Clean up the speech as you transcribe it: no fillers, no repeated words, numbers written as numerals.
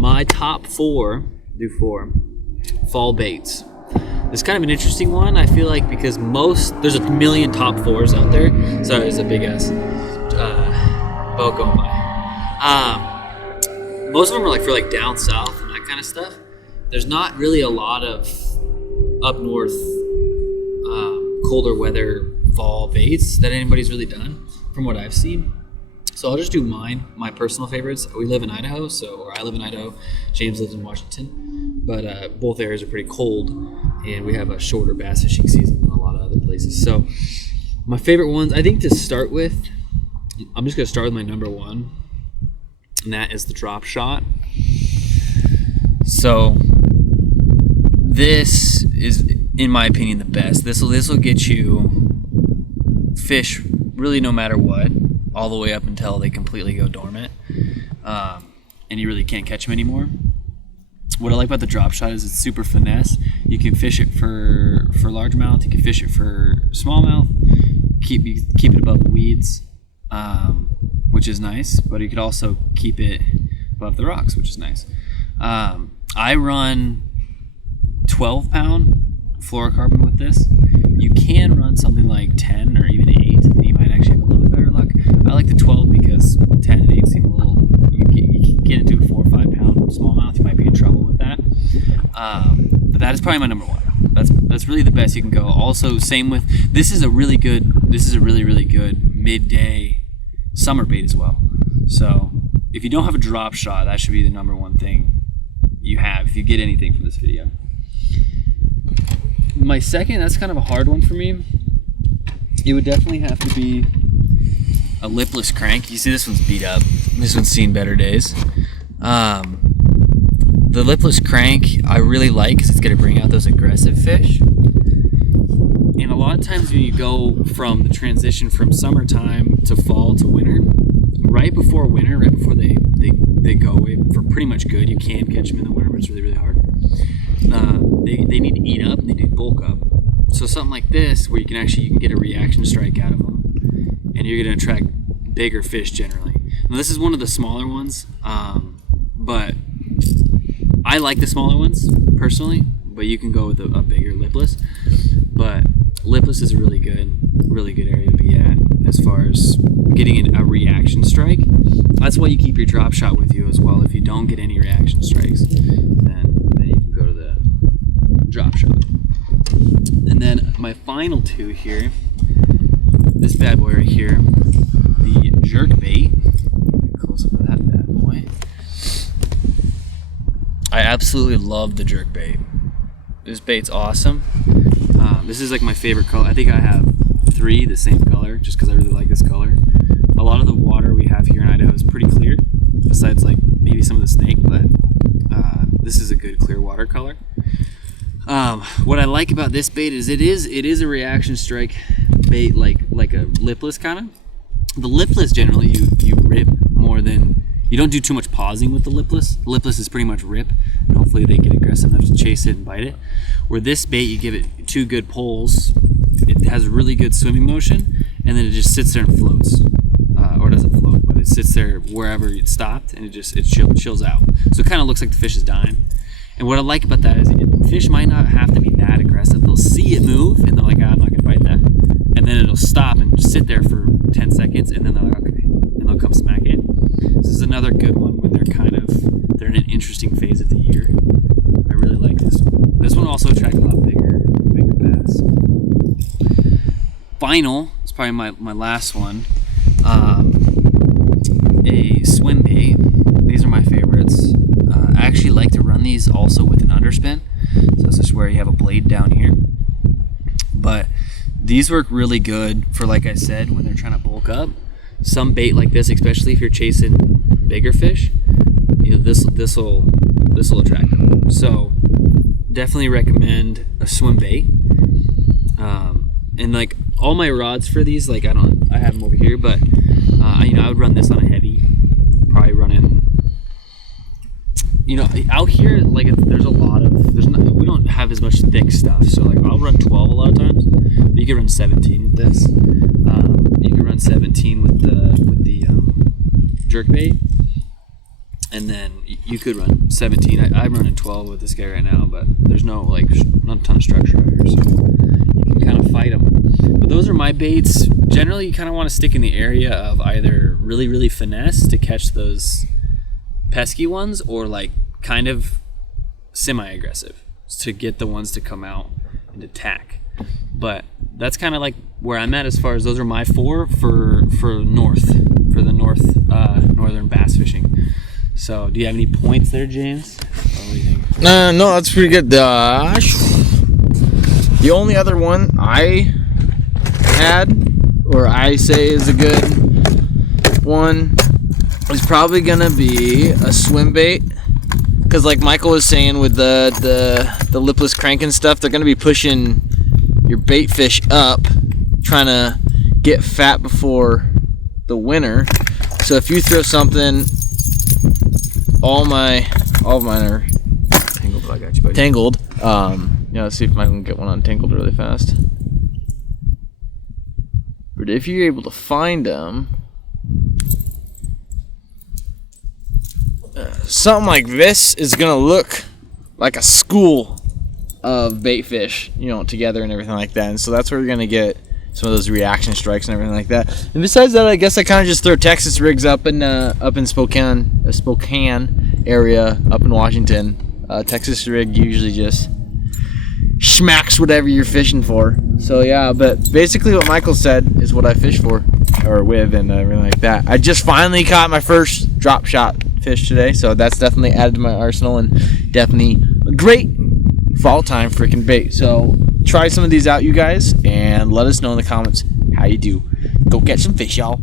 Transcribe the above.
my top four, fall baits. It's kind of an interesting one, I feel like, because there's a million top fours out there. Sorry, there's a big ass boat going by. Most of them are like for like down south and that kind of stuff. There's not really a lot of up north colder weather fall baits that anybody's really done from what I've seen. So I'll just do my personal favorites. We live in Idaho, or I live in Idaho. James lives in Washington, but both areas are pretty cold, and we have a shorter bass fishing season than a lot of other places. So my favorite ones, I think to start with, I'm just gonna start with my number one, and that is the Dropshot. So this is, in my opinion, the best. This will get you fish really no matter what, all the way up until they completely go dormant, and you really can't catch them anymore. What I like about the Dropshot is it's super finesse. You can fish it for largemouth, you can fish it for smallmouth, keep it above the weeds, which is nice, but you could also keep it above the rocks, which is nice. I run 12-pound fluorocarbon with this. You can run something like 10 or even 8, and you might actually have a little bit better luck. I like the 12 because 10 and 8 seem a little, you get into a 4 or 5 pound smallmouth, you might be in trouble with that. But that is probably my number one. That's really the best you can go. Also, same with, this is a really really good midday summer bait as well. So if you don't have a Dropshot, that should be the number one thing you have if you get anything from this video. My second, that's kind of a hard one for me. It would definitely have to be a lipless crank. You see this one's beat up. This one's seen better days. The lipless crank I really like because it's going to bring out those aggressive fish. And a lot of times when you go from the transition from summertime to fall to winter, right before winter, right before they go away for pretty much good, you can catch them in the winter, but it's really, really hard. They need to eat up and they need to bulk up. So something like this, where you can get a reaction strike out of them, and you're going to attract bigger fish generally. Now this is one of the smaller ones, but I like the smaller ones personally. But you can go with a bigger lipless. But lipless is a really good area to be at as far as getting a reaction strike. That's why you keep your Dropshot with you as well. If you don't get any reaction strikes, then you can go to the Dropshot. And then my final two here, this bad boy right here, the Jerkbait. Close up of that bad boy. I absolutely love the Jerkbait. This bait's awesome. This is like my favorite color. I think I have 3 the same color just because I really like this color. A lot of the water we have here in Idaho is pretty clear, besides like maybe some of the snake, but this is a good clear water color. What I like about this bait is it is a reaction strike bait, like a lipless kind of. The lipless generally you rip more than, you don't do too much pausing with the lipless. Lipless is pretty much rip, and hopefully they get aggressive enough to chase it and bite it. Where this bait, you give it 2 good pulls, it has really good swimming motion, and then it just sits there and floats. Or doesn't float, but it sits there wherever it stopped, and it chills out. So it kind of looks like the fish is dying. And what I like about that is fish might not have to be that aggressive. They'll see it move, and they're like, I'm not gonna bite that. And then it'll stop and just sit there for 10 seconds, and then they're like, okay, and they'll come smack it. This is another good one when they're in an interesting phase of the year. I really like this one. This one also attracts a lot bigger bass. Final, it's probably my last one. A Swimbait. These are my favorites. I actually like to run these also with an underspin. So this is where you have a blade down here. But these work really good for, like I said, when they're trying to bulk up. Some bait like this, especially if you're chasing bigger fish, this will attract them. So definitely recommend a Swimbait. And like all my rods for these, like I have them over here, but I would run this on a heavy, probably running. Out here, like there's a lot of we don't have as much thick stuff, so like I'll run 12 a lot of times. But you can run 17 with this. You can run 17 with the jerkbait. And then you could run 17. I'm running 12 with this guy right now, but there's no not a ton of structure out here, so you can kind of fight them. But those are my baits. Generally, you kind of want to stick in the area of either really, really finesse to catch those pesky ones, or like kind of semi-aggressive to get the ones to come out and attack. But that's kind of like where I'm at as far as those are my 4 for the northern bass fishing. So, do you have any points there, James? What do you think? No, that's pretty good. The only other one I had, or I say is a good one, is probably gonna be a Swimbait. Because like Michael was saying with the lipless crank and stuff, they're gonna be pushing your bait fish up, trying to get fat before the winter. So if you throw something, all of mine are Tangled, but I got you, buddy. tangled. Let's see if Michael can get one untangled really fast. But if you're able to find them, something like this is gonna look like a school of bait fish, together and everything like that. And so that's where you're gonna get some of those reaction strikes and everything like that. And besides that, I guess I kind of just throw Texas rigs up in Spokane area, up in Washington. Texas rig usually just smacks whatever you're fishing for. So yeah, but basically what Michael said is what I fish for, or with, and everything like that. I just finally caught my first drop shot fish today, so that's definitely added to my arsenal, and definitely a great fall time freaking bait. So try some of these out, you guys, and let us know in the comments how you do. Go catch some fish, y'all.